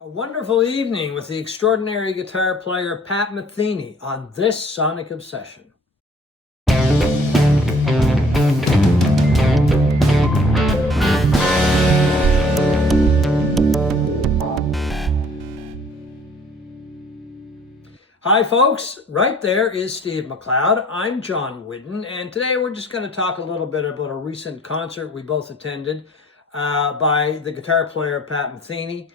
A wonderful evening with the extraordinary guitar player Pat Metheny on this Sonic Obsession. Hi folks, right there is Steve McLeod. I'm John Whidden, and today we're just going to talk a little bit about a recent concert we both attended by the guitar player Pat Metheny.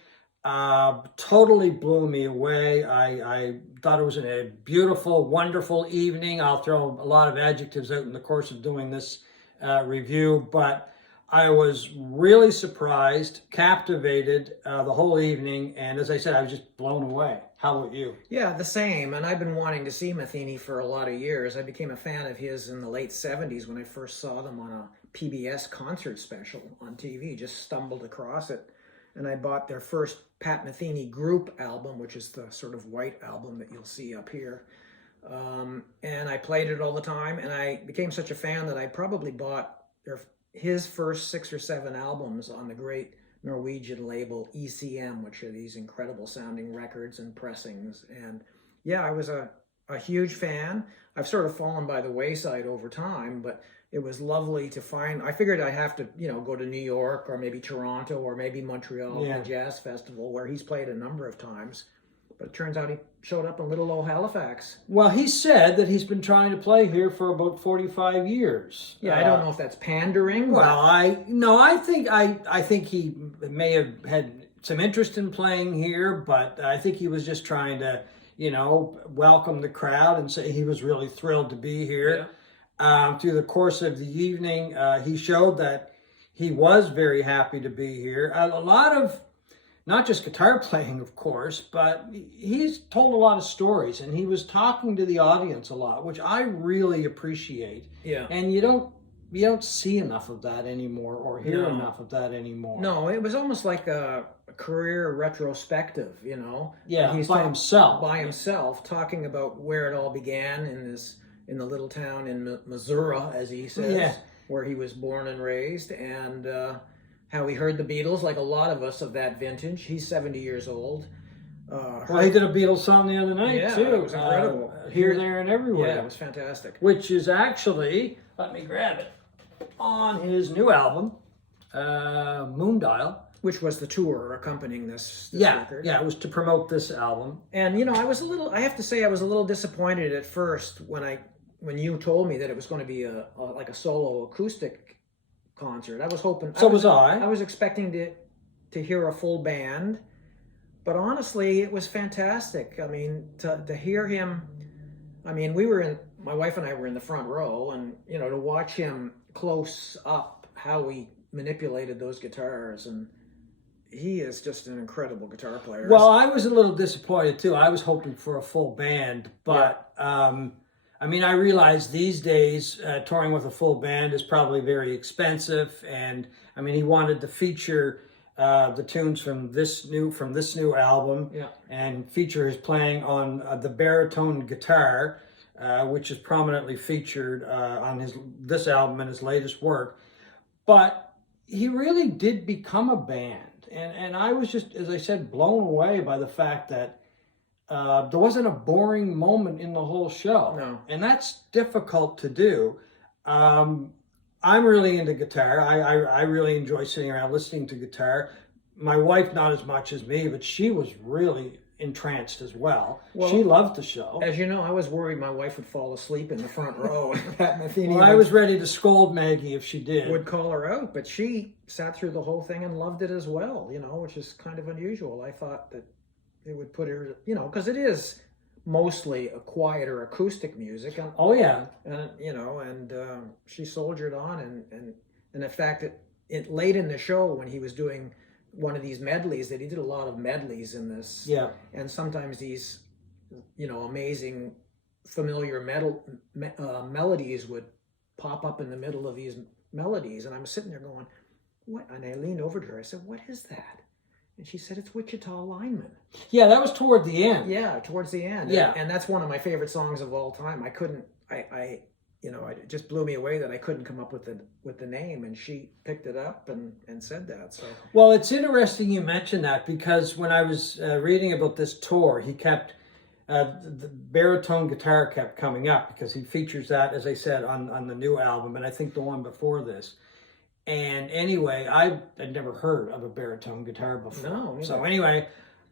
Totally blew me away. I thought it was a beautiful, wonderful evening. I'll throw a lot of adjectives out in the course of doing this review, but I was really surprised, captivated the whole evening, and as I said, I was just blown away. How about you? Yeah, the same. And I've been wanting to see Metheny for a lot of years. I became a fan of his in the late 70s when I first saw them on a PBS concert special on TV. Just stumbled across it. And I bought their first Pat Metheny group album, which is the sort of white album that you'll see up here. And I played it all the time. And I became such a fan that I probably bought his first 6 or 7 albums on the great Norwegian label ECM, which are these incredible sounding records and pressings. And yeah, I was a huge fan. I've sort of fallen by the wayside over time, but it was lovely to find. I figured I'd have to, go to New York or maybe Toronto or maybe Montreal, the Jazz Festival, where he's played a number of times. But it turns out he showed up in little old Halifax. Well, he said that he's been trying to play here for about 45 years. Yeah, I don't know if that's pandering. Well, I think he may have had some interest in playing here, but I think he was just trying to, welcome the crowd and say he was really thrilled to be here. Yeah. Through the course of the evening, he showed that he was very happy to be here. A lot of not just guitar playing, of course, but he's told a lot of stories, and he was talking to the audience a lot, which I really appreciate. Yeah. And you don't see enough of that anymore, or hear enough of that anymore. No, it was almost like a career retrospective, Yeah, he's by himself. By himself, talking about where it all began in the little town in Missouri, as he says, where he was born and raised, and how he heard the Beatles, like a lot of us of that vintage. He's 70 years old. Well, he did a Beatles song the other night, too. It was incredible. Here, There, and Everywhere. Yeah, it was fantastic. Which is actually, let me grab it, on his new album, Moondial. Which was the tour accompanying this record. Yeah, it was to promote this album. And, I have to say I was a little disappointed at first when you told me that it was going to be like a solo acoustic concert. I was hoping. So was I. I was expecting to hear a full band, but honestly, it was fantastic. I mean, to hear him. I mean, my wife and I were in the front row, and to watch him close up, how he manipulated those guitars, and he is just an incredible guitar player. Well, I was a little disappointed too. I was hoping for a full band, but. I realize these days touring with a full band is probably very expensive, and he wanted to feature the tunes from this new album, and feature his playing on the baritone guitar, which is prominently featured on this album and his latest work. But he really did become a band, and I was just, as I said, blown away by the fact that. There wasn't a boring moment in the whole show. No. And that's difficult to do. I'm really into guitar. I really enjoy sitting around listening to guitar. My wife, not as much as me, but she was really entranced as well. She loved the show. As you know, I was worried my wife would fall asleep in the front row. Pat Metheny I was ready to scold Maggie if she did. Would call her out, but she sat through the whole thing and loved it as well, which is kind of unusual. I thought that it would put her, because it is mostly a quieter acoustic music. And she soldiered on, and in fact, late in the show when he was doing one of these medleys, that he did a lot of medleys in this. Yeah. And sometimes these, amazing, familiar melodies would pop up in the middle of these melodies, and I'm sitting there going, "What?" And I leaned over to her. I said, "What is that?" And she said, "It's Wichita Lineman." Yeah, that was toward the end. Yeah, towards the end. Yeah. And that's one of my favorite songs of all time. it just blew me away that I couldn't come up with the name, and she picked it up and said that. So Well, it's interesting you mentioned that, because when I was reading about this tour, he kept the baritone guitar kept coming up, because he features that, as I said, on the new album, and I think the one before this. And anyway, I had never heard of a baritone guitar before. No, neither. So anyway,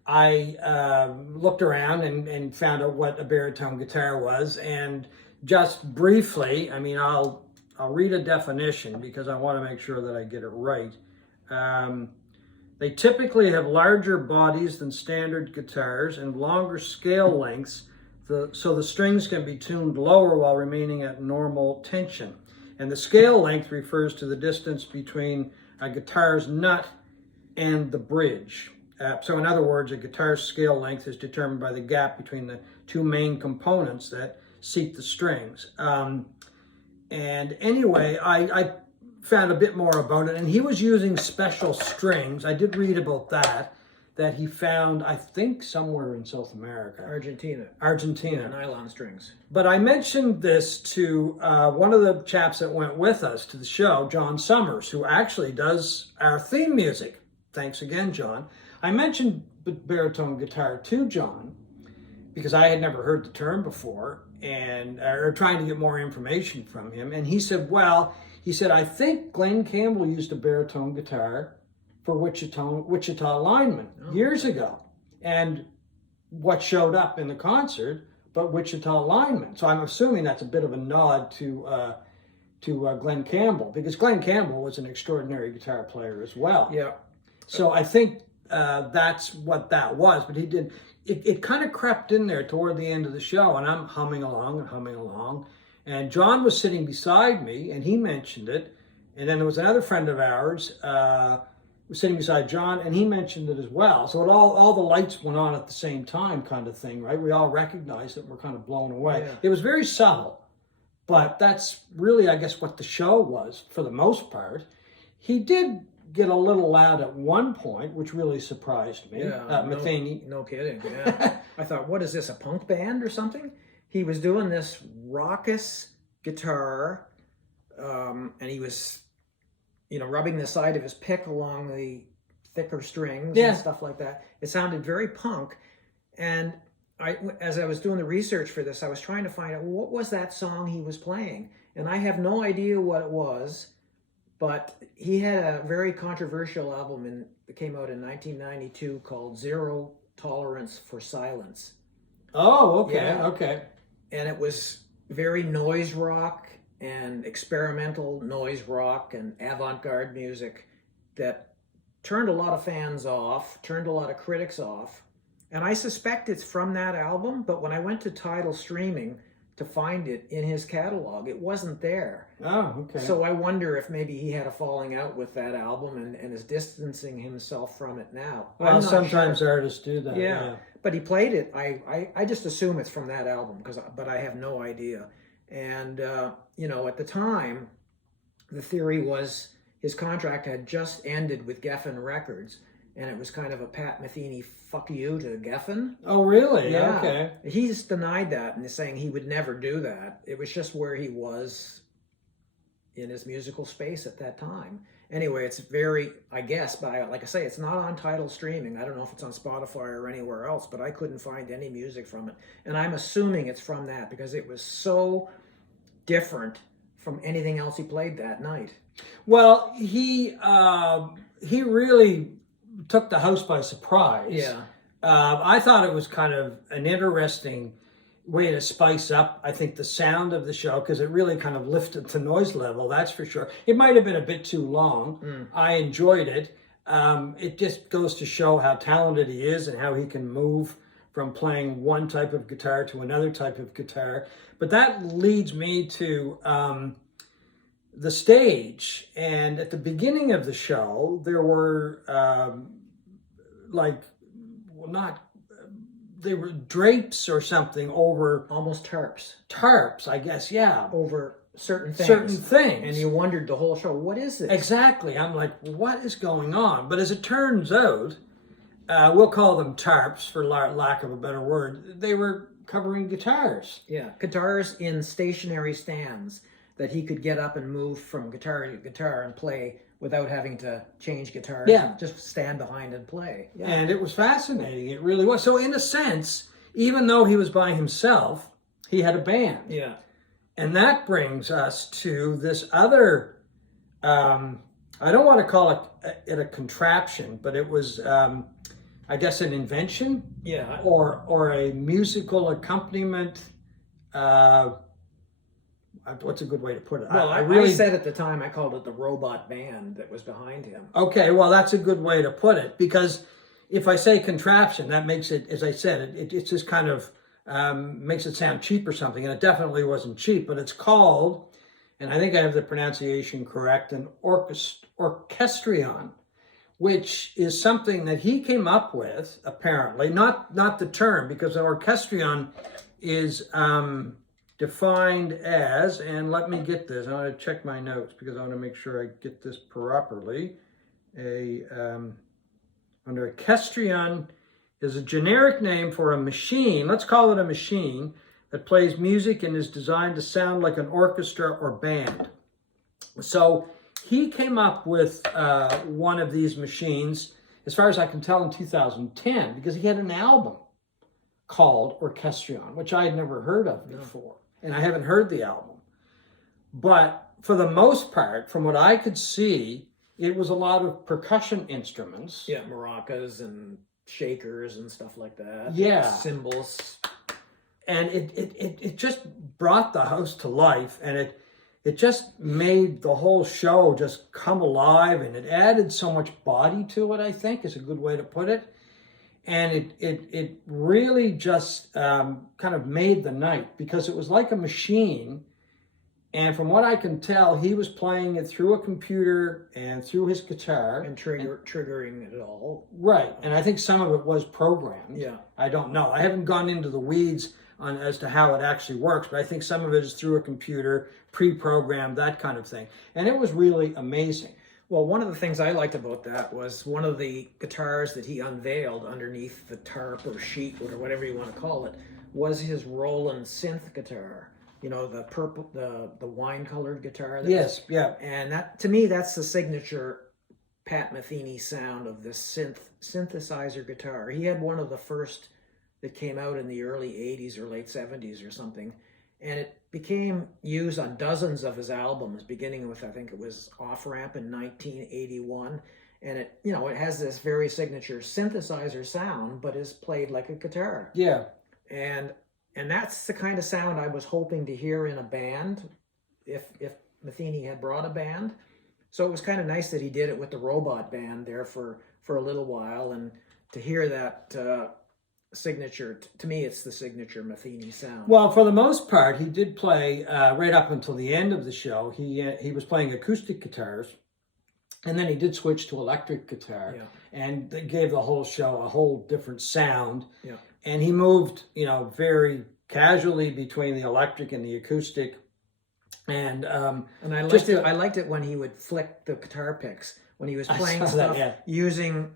I looked around and found out what a baritone guitar was, and just briefly, I mean, I'll read a definition because I want to make sure that I get it right. They typically have larger bodies than standard guitars and longer scale lengths, so the strings can be tuned lower while remaining at normal tension. And the scale length refers to the distance between a guitar's nut and the bridge. So in other words, a guitar's scale length is determined by the gap between the two main components that seat the strings. And anyway, I found a bit more about it, and he was using special strings. I did read about that he found, I think, somewhere in South America. Argentina. Nylon strings. But I mentioned this to one of the chaps that went with us to the show, John Summers, who actually does our theme music. Thanks again, John. I mentioned baritone guitar to John because I had never heard the term before, or trying to get more information from him. And he said, I think Glenn Campbell used a baritone guitar for Wichita linemen years ago. And what showed up in the concert, but Wichita linemen. So I'm assuming that's a bit of a nod to Glenn Campbell, because Glenn Campbell was an extraordinary guitar player as well. Yeah. So I think that's what that was. But he did, it kind of crept in there toward the end of the show, and I'm humming along. And John was sitting beside me, and he mentioned it. And then there was another friend of ours was sitting beside John, and he mentioned it as well. So all the lights went on at the same time, kind of thing, right? We all recognized it and we're kind of blown away. Yeah. It was very subtle, but that's really, I guess, what the show was for the most part. He did get a little loud at one point, which really surprised me. Metheny. No kidding. Yeah. I thought, what is this, a punk band or something? He was doing this raucous guitar, and he was, rubbing the side of his pick along the thicker strings and stuff like that. It sounded very punk. And as I was doing the research for this, I was trying to find out, what was that song he was playing? And I have no idea what it was, but he had a very controversial album that came out in 1992 called Zero Tolerance for Silence. Oh, okay, Yeah. okay. And it was very noise rock and experimental noise rock and avant-garde music that turned a lot of fans off, turned a lot of critics off. And I suspect it's from that album, but when I went to Tidal Streaming to find it in his catalog, it wasn't there. Oh, okay. So I wonder if maybe he had a falling out with that album and is distancing himself from it now. Well, sometimes artists do that. Yeah. But he played it. I just assume it's from that album, but I have no idea. And, at the time, the theory was his contract had just ended with Geffen Records, and it was kind of a Pat Metheny fuck you to Geffen. Oh, really? Yeah. Okay. He's denied that and is saying he would never do that. It was just where he was in his musical space at that time. Anyway, it's very, I guess, but like I say, it's not on Tidal Streaming. I don't know if it's on Spotify or anywhere else, but I couldn't find any music from it. And I'm assuming it's from that because it was so different from anything else he played that night. Well, he really took the house by surprise. Yeah. I thought it was kind of an interesting way to spice up, I think, the sound of the show, because it really kind of lifted the noise level, that's for sure. It might have been a bit too long. I enjoyed it. It just goes to show how talented he is and how he can move from playing one type of guitar to another type of guitar. But that leads me to the stage. And at the beginning of the show, there were they were drapes or something over... Almost tarps. Tarps, I guess, yeah. Over certain things. And you wondered the whole show, what is this? Exactly. I'm like, what is going on? But as it turns out, we'll call them tarps for lack of a better word. They were covering guitars. Yeah, guitars in stationary stands that he could get up and move from guitar to guitar and play without having to change guitars. Yeah. Just stand behind and play. Yeah. And it was fascinating. It really was. So in a sense, even though he was by himself, he had a band. Yeah. And that brings us to this other, I don't want to call it a contraption, but it was, I guess, an invention. Yeah. Or a musical accompaniment. What's a good way to put it? Well, I said at the time, I called it the robot band that was behind him. Okay, well, that's a good way to put it, because if I say contraption, that makes it, as I said, it's just kind of makes it sound cheap or something, and it definitely wasn't cheap, but it's called, and I think I have the pronunciation correct, an Orchestrion, which is something that he came up with, apparently, not the term, because an Orchestrion is defined as, and let me get this, I want to check my notes because I want to make sure I get this properly. An Orchestrion is a generic name for a machine, let's call it a machine, that plays music and is designed to sound like an orchestra or band. So he came up with one of these machines, as far as I can tell, in 2010, because he had an album called Orchestrion, which I had never heard of before. And I haven't heard the album. But for the most part, from what I could see, it was a lot of percussion instruments. Yeah, maracas and shakers and stuff like that. Yeah. Cymbals. And it just brought the house to life, and it just made the whole show just come alive, and it added so much body to it, I think, is a good way to put it. And it really just kind of made the night, because it was like a machine. And from what I can tell, he was playing it through a computer and through his guitar. And triggering it all. Right. And I think some of it was programmed. Yeah. I don't know. I haven't gone into the weeds on as to how it actually works, but I think some of it is through a computer, pre-programmed, that kind of thing. And it was really amazing. Well, one of the things I liked about that was one of the guitars that he unveiled underneath the tarp or sheet or whatever you want to call it was his Roland synth guitar. You know, the purple, the wine-colored guitar. Yes, yeah. And that, to me, that's the signature Pat Metheny sound of this synthesizer guitar. He had one of the first that came out in the early 80s or late 70s or something. And it became used on dozens of his albums, beginning with, I think it was Off Ramp in 1981. And it, you know, it has this very signature synthesizer sound, but is played like a guitar. Yeah. And that's the kind of sound I was hoping to hear in a band, if Metheny had brought a band. So it was kind of nice that he did it with the robot band there for a little while, and to hear that signature, to me, it's the signature Metheny sound. Well, for the most part, he did play right up until the end of the show. He was playing acoustic guitars, and then he did switch to electric guitar, and they gave the whole show a whole different sound. Yeah. And he moved, you know, very casually between the electric and the acoustic. And I liked it when he would flick the guitar picks when he was playing stuff using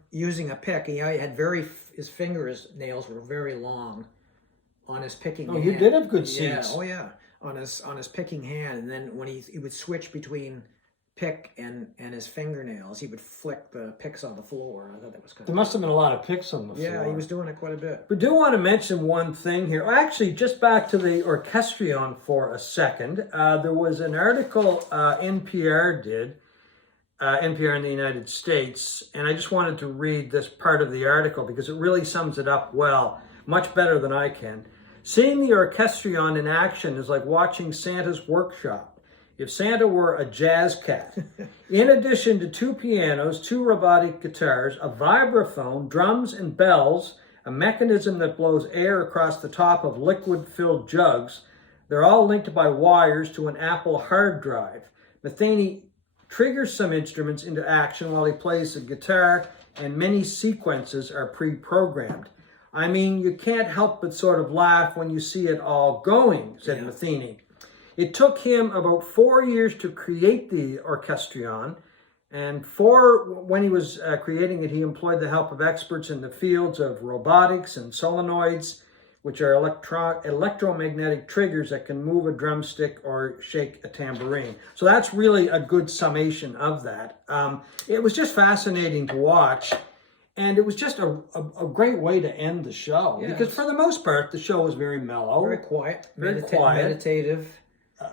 a pick. He had his fingernails were very long on his picking hand. You did have good seats. Yeah, oh yeah, on his picking hand. And then when he would switch between pick and his fingernails, he would flick the picks on the floor. I thought that was kind of There must have been a lot of picks on the floor. Yeah, he was doing it quite a bit. We do want to mention one thing here. Actually, just back to the Orchestrion for a second. There was an article NPR did, NPR in the United States, and I just wanted to read this part of the article because it really sums it up well, much better than I can. Seeing the Orchestrion in action is like watching Santa's workshop. If Santa were a jazz cat. In addition to 2 pianos, 2 robotic guitars, a vibraphone, drums and bells, a mechanism that blows air across the top of liquid-filled jugs, they're all linked by wires to an Apple hard drive. Metheny triggers some instruments into action while he plays the guitar, and many sequences are pre-programmed. I mean, you can't help but sort of laugh when you see it all going, said Metheny. It took him about 4 years to create the Orchestrion, and when he was creating it, he employed the help of experts in the fields of robotics and solenoids, which are electromagnetic triggers that can move a drumstick or shake a tambourine. So that's really a good summation of that. It was just fascinating to watch. And it was just a great way to end the show, because for the most part, the show was very mellow. Very quiet. Very quiet. Meditative.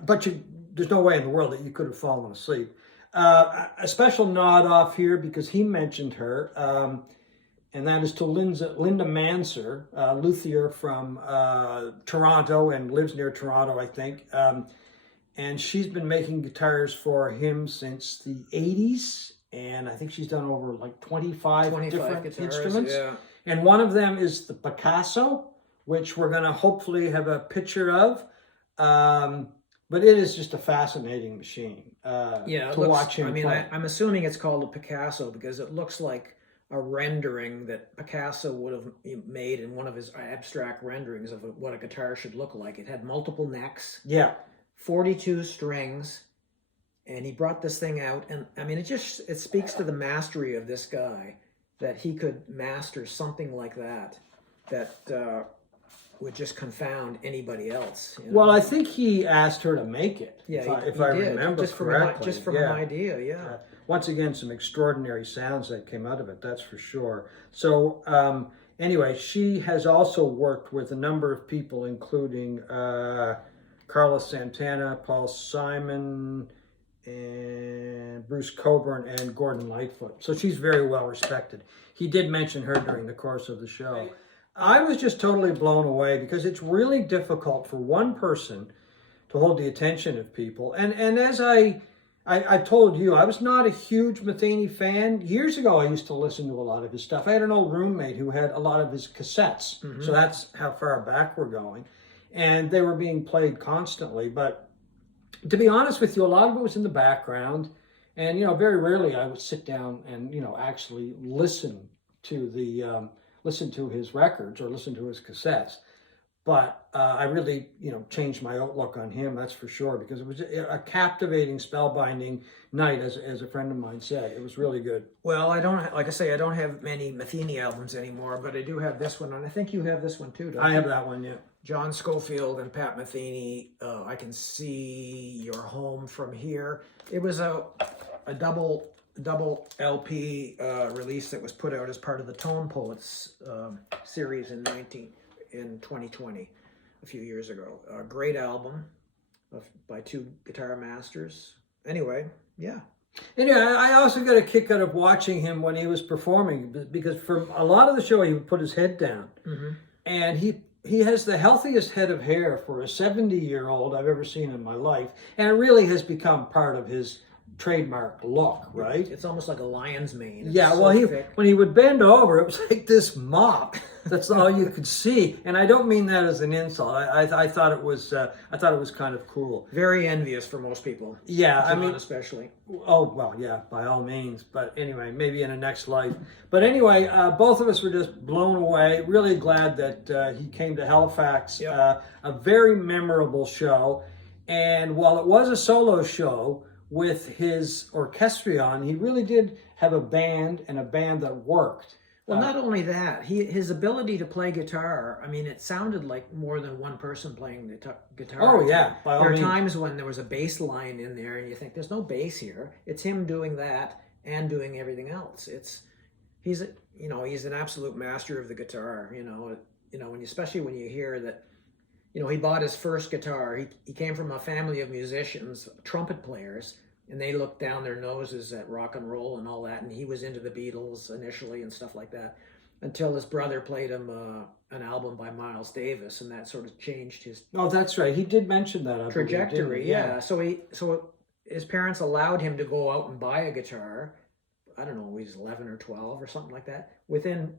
But there's no way in the world that you could have fallen asleep. A special nod off here, because he mentioned her, and that is to Linda Manser, luthier from Toronto, and lives near Toronto, I think. And she's been making guitars for him since the 80s. And I think she's done over like 25 different guitars, instruments. yeah. And one of them is the Picasso, which we're going to hopefully have a picture of. But it is just a fascinating machine to watch him play. I'm assuming it's called a Picasso because it looks like a rendering that Picasso would have made in one of his abstract renderings of what a guitar should look like. It had multiple necks, 42 strings. And he brought this thing out, and I mean, it speaks to the mastery of this guy, that he could master something like that would just confound anybody else. You know? Well, I think he asked her to make it, if I remember correctly. Just from an idea, yeah. Once again, some extraordinary sounds that came out of it, that's for sure. So anyway, she has also worked with a number of people, including Carlos Santana, Paul Simon, and Bruce Coburn, and Gordon Lightfoot. So she's very well respected. He did mention her during the course of the show. I was just totally blown away, because it's really difficult for one person to hold the attention of people. And as I told you, I was not a huge Metheny fan. Years ago, I used to listen to a lot of his stuff. I had an old roommate who had a lot of his cassettes. So that's how far back we're going. And they were being played constantly. But to be honest with you, a lot of it was in the background. And, very rarely I would sit down and, actually listen to his records or listen to his cassettes. But I really, changed my outlook on him, that's for sure, because it was a captivating, spellbinding night, as a friend of mine said. It was really good. Well, I don't have many Metheny albums anymore, but I do have this one, and I think you have this one too, don't you? I have that one, yeah. John Scofield and Pat Metheny, I Can See Your Home From Here. It was a double LP release that was put out as part of the Tone Poets series in 2020, a few years ago. A great album by two guitar masters. Anyway, yeah. Anyway, I also got a kick out of watching him when he was performing, because for a lot of the show he would put his head down, and he has the healthiest head of hair for a 70-year-old I've ever seen in my life, and it really has become part of his trademark look, right? It's almost like a lion's mane. Yeah, well, when he would bend over, it was like this mop. That's all you could see, and I don't mean that as an insult. I thought it was kind of cool. Very envious for most people. Yeah, John especially. Oh well, yeah, by all means. But anyway, maybe in a next life. But anyway, both of us were just blown away. Really glad that he came to Halifax. Yep. A very memorable show, and while it was a solo show with his Orchestrion, he really did have a band, and a band that worked. Well, not only that, his ability to play guitar, I mean, it sounded like more than one person playing the guitar. Oh, yeah. By all there are means. times when there was a bass line in there, and you think, there's no bass here. It's him doing that and doing everything else. He's an absolute master of the guitar, especially when you hear that, he bought his first guitar. He came from a family of musicians, trumpet players, and they looked down their noses at rock and roll and all that, and he was into the Beatles initially and stuff like that, until his brother played him an album by Miles Davis, and that sort of changed his that's right. He did mention that. trajectory. Yeah. So his parents allowed him to go out and buy a guitar. I don't know, he was 11 or 12 or something like that.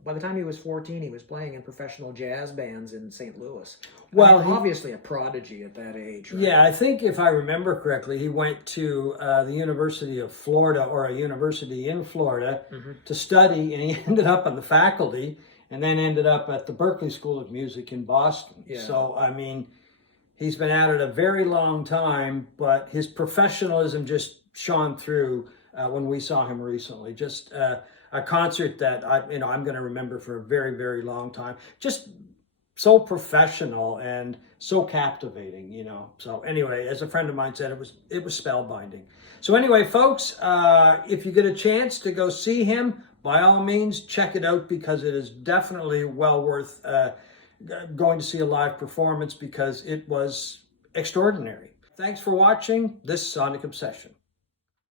By the time he was 14, he was playing in professional jazz bands in St. Louis. Well, obviously a prodigy at that age, right? Yeah, I think if I remember correctly, he went to the University of Florida, or a university in Florida, to study, and he ended up on the faculty, and then ended up at the Berklee School of Music in Boston. Yeah. So, I mean, he's been at it a very long time, but his professionalism just shone through when we saw him recently. Just a concert that I'm going to remember for a very, very long time. Just so professional and so captivating, you know. So anyway, as a friend of mine said, it was spellbinding. So anyway, folks, if you get a chance to go see him, by all means, check it out, because it is definitely well worth going to see a live performance, because it was extraordinary. Thanks for watching this Sonic Obsession.